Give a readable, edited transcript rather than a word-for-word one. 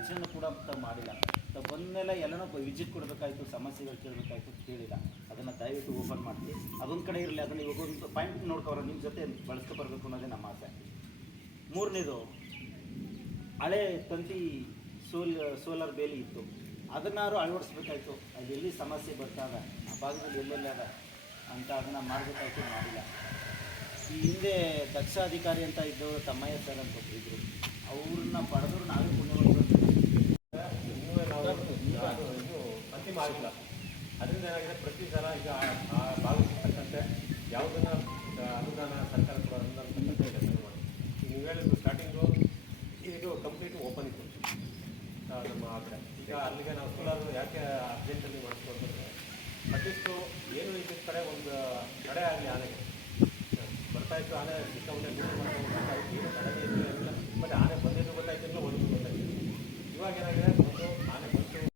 ಯೋಚನೆ ಕೂಡ ತಾವು ಮಾಡಿಲ್ಲ. ತಾವು ಬಂದಮೇಲೆ ಎಲ್ಲನೂ ವಿಸಿಟ್ ಕೊಡಬೇಕಾಯ್ತು, ಸಮಸ್ಯೆಗಳು ಕೇಳಬೇಕಾಯ್ತು, ಕೇಳಿಲ್ಲ. ಅದನ್ನು ದಯವಿಟ್ಟು ಓಪನ್ ಮಾಡ್ತೀವಿ. ಅದೊಂದು ಕಡೆ ಇರಲಿ. ಅದನ್ನು ಇವಾಗ ಒಂದು ಪಾಯಿಂಟ್ ನೋಡ್ಕೊವ್ರೆ ನಿಮ್ಮ ಜೊತೆ ಬಳಸ್ಕೊ ಬರಬೇಕು ಅನ್ನೋದೇ ನಮ್ಮ ಆಸೆ. ಮೂರನೇದು, ಹಳೆ ತಂತಿ ಸೋಲಾರ್ ಬೇಲಿ ಇತ್ತು, ಅದನ್ನಾರು ಅಳವಡಿಸ್ಬೇಕಾಯ್ತು. ಅದು ಎಲ್ಲಿ ಸಮಸ್ಯೆ ಬರ್ತಾವೆ ಆ ಭಾಗದಲ್ಲಿ ಎಲ್ಲೆಲ್ಲದ ಅಂತ ಅದನ್ನು ಮಾಡಬೇಕಾಯ್ತು, ಮಾಡಿಲ್ಲ. ಈ ಹಿಂದೆ ದಕ್ಷ ಅಧಿಕಾರಿ ಅಂತ ಇದ್ದವರು ತಮ್ಮಯ್ಯ ಸರ್ ಅಂತ ಇದ್ದರು, ಅವ್ರನ್ನ ಪಡೆದ್ರು ನಾವೇ ಪುಣ್ಯವಂತರು. ಅಂತಿಮ ಆಗಿಲ್ಲ. ಅದರಿಂದ ಏನಾಗಿದೆ, ಪ್ರತಿ ಸಲ ಈಗ ಆ ಭಾಗಕ್ಕೆ ತಕ್ಕಂತೆ ಯಾವುದನ್ನು ಅನುದಾನ ಸರ್ಕಾರ ಕೂಡ ಅನುದಾನ ತಕ್ಕಂತೆ ಕೆಲಸ ಮಾಡಿ. ನೀವು ಹೇಳಿದ್ದು ಸ್ಟಾರ್ಟಿಂಗು ಇದು ಕಂಪ್ಲೀಟ್ ಓಪನ್ ಇತ್ತು ನಮ್ಮ ಆ ಕಡೆ. ಈಗ ಅಲ್ಲಿಗೆ ನಾವು ಸೋಲಾರ್ ಯಾಕೆ ಅರ್ಜೆಂಟಲ್ಲಿ ಮಾಡಿಸ್ಕೊಂಡ್ರೆ ಅಟ್ಲೀಸ್ಟು ಏನು ಇದ್ದ ಕಡೆ ಒಂದು ತಡೆ ಆಗಲಿ. ಆನೆಗೆ ಬರ್ತಾಯಿತ್ತು, ಆನೆ ಸಿಕ್ಕಾಪಟ್ಟೆ ಗೊತ್ತಾಯಿತು, ಏನು ತಡೆನೇ ಇರಲಿಲ್ಲ. ಬಟ್ ಆನೆ ಬಂದಿದ್ದು ಗೊತ್ತಾಯ್ತಿಲ್ಲ, ಒಂದು ಗೊತ್ತಾಯ್ತು. ಇವಾಗ ಏನಾಗಿದೆ,